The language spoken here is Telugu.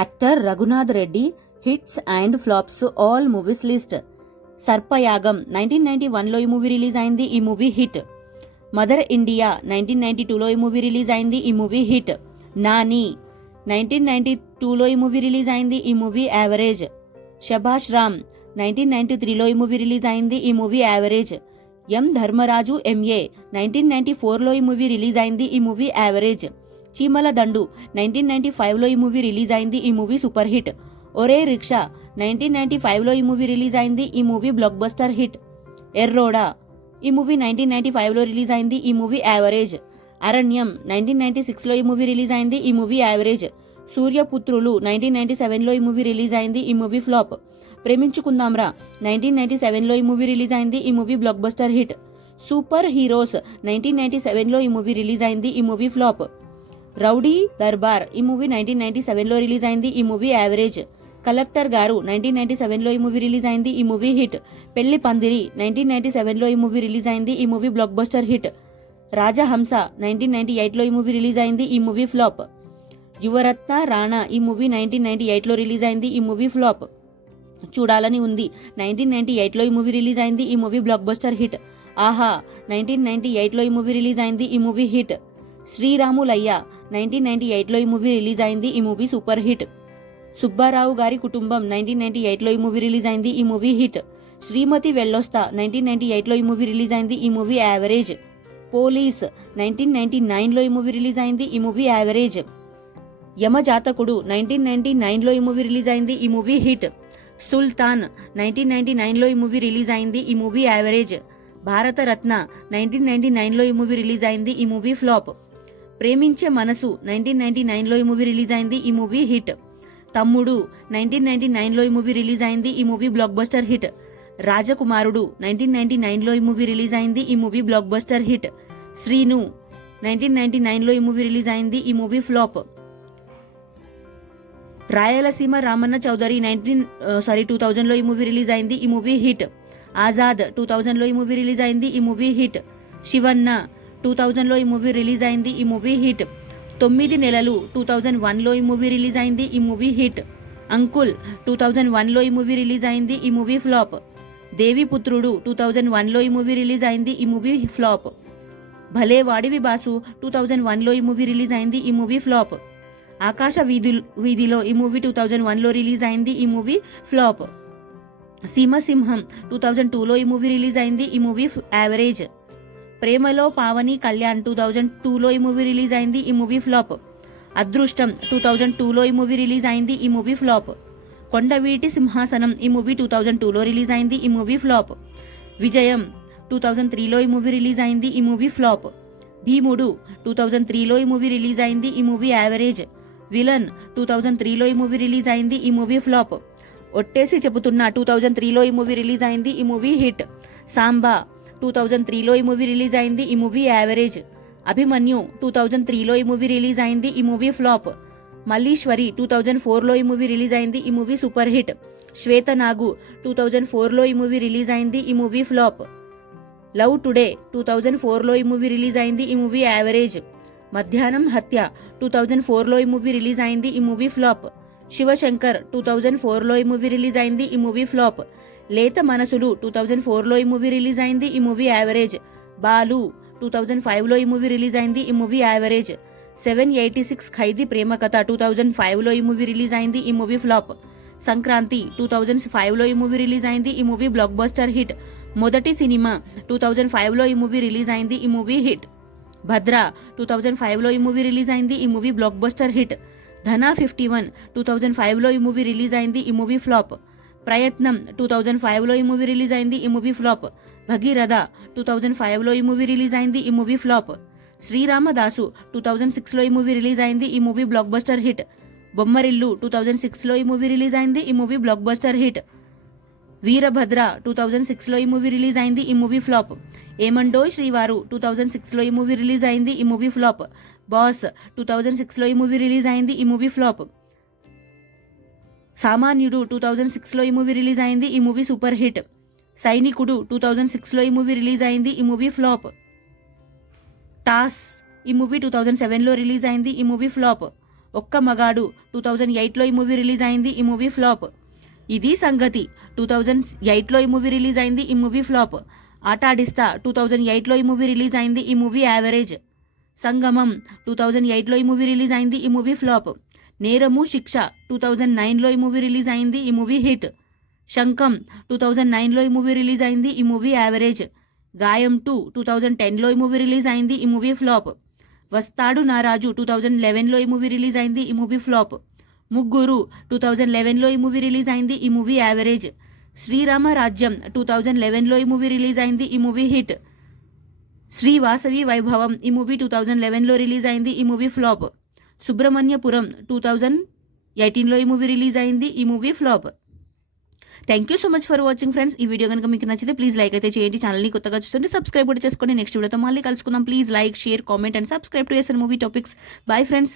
Actor Raghunath Reddy hits and flops all movies list. Sarpayagam 1991లో ఈ మూవీ రిలీజ్ అయింది, ఈ మూవీ హిట్. మదర్ ఇండియా 1992లో ఈ మూవీ రిలీజ్ అయింది, ఈ మూవీ హిట్. నాని 1992లో ఈ మూవీ రిలీజ్ అయింది, ఈ మూవీ యావరేజ్. శభాష్ రామ్ 1993లో ఈ మూవీ రిలీజ్ అయింది, ఈ మూవీ యావరేజ్. ఎం ధర్మరాజు ఎంఏ 1994లో ఈ మూవీ రిలీజ్ అయింది, ఈ మూవీ యావరేజ్. చీమల దండు 1995లో ఈ మూవీ రిలీజ్ అయింది, ఈ మూవీ సూపర్ హిట్. ఒరే రిక్షా 1995లో ఈ మూవీ రిలీజ్ అయింది, ఈ మూవీ బ్లాక్ బస్టర్ హిట్. ఎర్రోడా ఈ మూవీ 1995లో రిలీజ్ అయింది, ఈ మూవీ యావరేజ్. అరణ్యం 1996లో ఈ మూవీ రిలీజ్ అయింది, ఈ మూవీ యావరేజ్. సూర్యపుత్రులు 1997లో ఈ మూవీ రిలీజ్ అయింది, ఈ మూవీ ఫ్లాప్. ప్రేమించుకుందాంరా 1997లో ఈ మూవీ రిలీజ్ అయింది, ఈ movie blockbuster hit. Super heroes 1997లో ఈ మూవీ రిలీజ్ అయింది, ఈ మూవీ ఫ్లాప్. రౌడీ దర్బార్ ఈ మూవీ 1997లో రిలీజ్ అయింది, ఈ మూవీ యావరేజ్. కలెక్టర్ గారు 1997లో ఈ మూవీ రిలీజ్ అయింది, ఈ మూవీ హిట్. పెళ్లి పందిరి 1997లో ఈ మూవీ రిలీజ్ అయింది, ఈ మూవీ బ్లాక్ బస్టర్ హిట్. రాజహంస 1998లో ఈ మూవీ రిలీజ్ అయింది, ఈ మూవీ ఫ్లాప్. యువరత్న రాణా ఈ మూవీ 1998లో రిలీజ్ అయింది, ఈ మూవీ ఫ్లాప్. చూడాలని ఉంది 1998లో ఈ మూవీ రిలీజ్ అయింది, ఈ మూవీ బ్లాక్ బస్టర్ హిట్. ఆహా 1998లో ఈ మూవీ రిలీజ్ అయింది, ఈ మూవీ హిట్. శ్రీరాములయ్య 1998లో ఈ మూవీ రిలీజ్ అయింది, ఈ మూవీ సూపర్ హిట్. సుబ్బారావు గారి కుటుంబం 1998లో ఈ మూవీ రిలీజ్ అయింది, ఈ మూవీ హిట్. శ్రీమతి వెళ్ళొస్తా 1998లో ఈ మూవీ రిలీజ్ అయింది, ఈ మూవీ యావరేజ్. పోలీస్ 1999లో ఈ మూవీ రిలీజ్ అయింది, ఈ మూవీ యావరేజ్. యమజాతకుడు 1999లో ఈ మూవీ రిలీజ్ అయింది, ఈ మూవీ హిట్. సుల్తాన్ 1999లో ఈ మూవీ రిలీజ్ అయింది, ఈ మూవీ యావరేజ్. భారతరత్న 1999లో ఈ మూవీ రిలీజ్ అయింది, ఈ మూవీ ఫ్లాప్. ప్రేమించే మనసు 1999లో ఈ మూవీ రిలీజ్ అయింది, ఈ మూవీ హిట్. తమ్ముడు 1999లో ఈ మూవీ రిలీజ్ అయింది, ఈ మూవీ బ్లాక్ బస్టర్ హిట్. రాజకుమారుడు 1999లో ఈ మూవీ రిలీజ్ అయింది, ఈ movie blockbuster hit. Srinu 1999లో ఈ మూవీ రిలీజ్ అయింది, ఈ మూవీ ఫ్లాప్. రాయలసీమ రామన్న చౌదరి 2000లో ఈ మూవీ రిలీజ్ అయింది, ఈ మూవీ హిట్. ఆజాద్ 2000లో ఈ మూవీ రిలీజ్ అయింది, ఈ మూవీ హిట్. శివన్న 2000లో ఈ మూవీ రిలీజ్ అయింది, ఈ మూవీ హిట్. 9 నెలలు 2001లో ఈ మూవీ రిలీజ్ అయింది, ఈ మూవీ హిట్. అంకుల్ 2001లో ఈ మూవీ రిలీజ్ అయింది, ఈ మూవీ ఫ్లాప్. దేవిపుత్రుడు 2001లో ఈ మూవీ రిలీజ్ అయింది, ఈ మూవీ ఫ్లాప్. భలే వాడివి బాసు 2001లో ఈ మూవీ రిలీజ్ అయింది, ఈ మూవీ ఫ్లాప్. ఆకాశ వీధిలో ఈ మూవీ 2001లో రిలీజ్ అయింది, ఈ మూవీ ఫ్లాప్. సీమసింహం 2002లో ఈ మూవీ రిలీజ్ అయింది, ఈ మూవీ యావరేజ్. ప్రేమలో పావని కళ్యాణ్ 2002లో ఈ మూవీ రిలీజ్ అయింది, ఈ మూవీ ఫ్లాప్. అదృష్టం 2002లో ఈ మూవీ రిలీజ్ అయింది, ఈ మూవీ ఫ్లాప్. కొండవీటి సింహాసనం ఈ మూవీ 2002లో రిలీజ్ అయింది, ఈ మూవీ ఫ్లాప్. విజయం 2003లో ఈ మూవీ రిలీజ్ అయింది, ఈ మూవీ ఫ్లాప్. భీముడు 2003లో ఈ మూవీ రిలీజ్ అయింది, ఈ మూవీ యావరేజ్. విలన్ 2003లో ఈ మూవీ రిలీజ్ అయింది, ఈ మూవీ ఫ్లాప్. ఒట్టేసి చెబుతున్నా 2003లో ఈ మూవీ రిలీజ్ అయింది, ఈ మూవీ హిట్. సాంబా 2003లో ఈ మూవీ రిలీజ్ అయింది, ఈ మూవీ యావరేజ్. అభిమన్యు 2003లో ఈ మూవీ రిలీజ్ అయింది, ఈ మూవీ ఫ్లాప్. మల్లీశ్వరి 2004లో ఈ మూవీ రిలీజ్ అయింది, ఈ మూవీ సూపర్ హిట్. శ్వేతనాగు 2004లో ఈ మూవీ రిలీజ్ అయింది, ఈ మూవీ ఫ్లాప్. లవ్ టుడే 2004లో ఈ మూవీ రిలీజ్ అయింది, ఈ మూవీ యావరేజ్. మధ్యాహ్నం హత్య 2004లో ఈ మూవీ రిలీజ్ అయింది, ఈ మూవీ ఫ్లాప్. శివశంకర్ 2004లో ఈ మూవీ రిలీజ్ అయింది, ఈ మూవీ ఫ్లాప్. లేత మనసులు 2004లో ఈ మూవీ రిలీజ్ అయింది, ఈ మూవీ యావరేజ్. బాలు 2005లో ఈ మూవీ రిలీజ్ అయింది, ఈ మూవీ యావరేజ్. 786 ఖైదీ ప్రేమ కథ 2005లో ఈ మూవీ రిలీజ్ అయింది, ఈ మూవీ ఫ్లాప్. సంక్రాంతి 2005లో ఈ మూవీ రిలీజ్ అయింది, ఈ మూవీ బ్లాక్ బస్టర్ హిట్. మొదటి సినిమా 2005లో ఈ మూవీ రిలీజ్ అయింది, ఈ మూవీ హిట్. భద్ర 2005లో ఈ మూవీ రిలీజ్ అయింది, ఈ movie blockbuster hit. Dhana 51 2005లో ఈ మూవీ రిలీజ్ అయింది, ఈ మూవీ ఫ్లాప్. ప్రయత్నం 2005లో ఈ మూవీ రిలీజ్ అయింది, ఈ మూవీ ఫ్లాప్. భగీరథ 2005లో ఈ మూవీ రిలీజ్ అయింది, ఈ మూవీ ఫ్లాప్. శ్రీరామదాసు 2006లో ఈ మూవీ రిలీజ్ అయింది, ఈ movie blockbuster hit. Bommarillu 2006లో ఈ మూవీ రిలీజ్ అయింది, ఈ movie blockbuster hit. Veerabhadra 2006లో ఈ మూవీ రిలీజ్ అయింది, ఈ మూవీ ఫ్లాప్. ఏమండోయ్ శ్రీవారు 2006లో ఈ మూవీ రిలీజ్ అయింది, ఈ మూవీ ఫ్లాప్. బాస్ 2006లో ఈ మూవీ రిలీజ్ అయింది, ఈ మూవీ ఫ్లాప్. సామాన్యుడు 2006లో ఈ మూవీ రిలీజ్ అయింది, ఈ మూవీ సూపర్ హిట్. సైనికుడు 2006లో ఈ మూవీ రిలీజ్ అయింది, ఈ మూవీ ఫ్లాప్. టాస్ ఈ మూవీ 2007లో రిలీజ్ అయింది, ఈ మూవీ ఫ్లాప్. ఒక్క మగాడు 2008లో ఈ మూవీ రిలీజ్ అయింది, ఈ మూవీ ఫ్లాప్. ఇది సంగతి 2008లో ఈ మూవీ రిలీజ్ అయింది, ఈ మూవీ ఫ్లాప్. ఆట ఆడిస్తా 2008లో ఈ మూవీ రిలీజ్ అయింది, ఈ మూవీ యావరేజ్. సంగమం 2008లో ఈ మూవీ రిలీజ్ అయింది, ఈ మూవీ ఫ్లాప్. నేరము శిక్ష 2009లో ఈ మూవీ రిలీజ్ అయింది, ఈ మూవీ హిట్. శంఖం 2009లో ఈ మూవీ రిలీజ్ అయింది, ఈ మూవీ యావరేజ్. గాయం 2 2010లో ఈ మూవీ రిలీజ్ అయింది, ఈ మూవీ ఫ్లాప్. వస్తాడు నారాజు 2011లో ఈ మూవీ రిలీజ్ అయింది, ఈ మూవీ ఫ్లాప్. ముగ్గురు 2011లో ఈ మూవీ రిలీజ్ అయింది, ఈ మూవీ యావరేజ్. శ్రీరామ రాజ్యం 2011లో ఈ మూవీ రిలీజ్ అయింది, ఈ మూవీ హిట్. శ్రీ వాసవి వైభవం ఈ మూవీ 2011లో రిలీజ్ అయింది, ఈ మూవీ ఫ్లాప్. సుబ్రహ్మణ్యపురం 2018లో ఈ మూవీ రిలీజ్ అయింది, ఈ movie flop. Thank you so much for watching friends. ఈ వీడియో కనుక మీకు నచ్చితే ప్లీజ్ లైక్ అయితే చేయండి. ఛానల్ని కొత్తగా చూస్తుంటే సబ్స్క్రైబ్ కూడా చేసుకోండి. నెక్స్ట్ వీడియోతో మళ్ళీ కలుసుకుందాం. Please like, share, comment and subscribe to SN movie topics. Bye friends.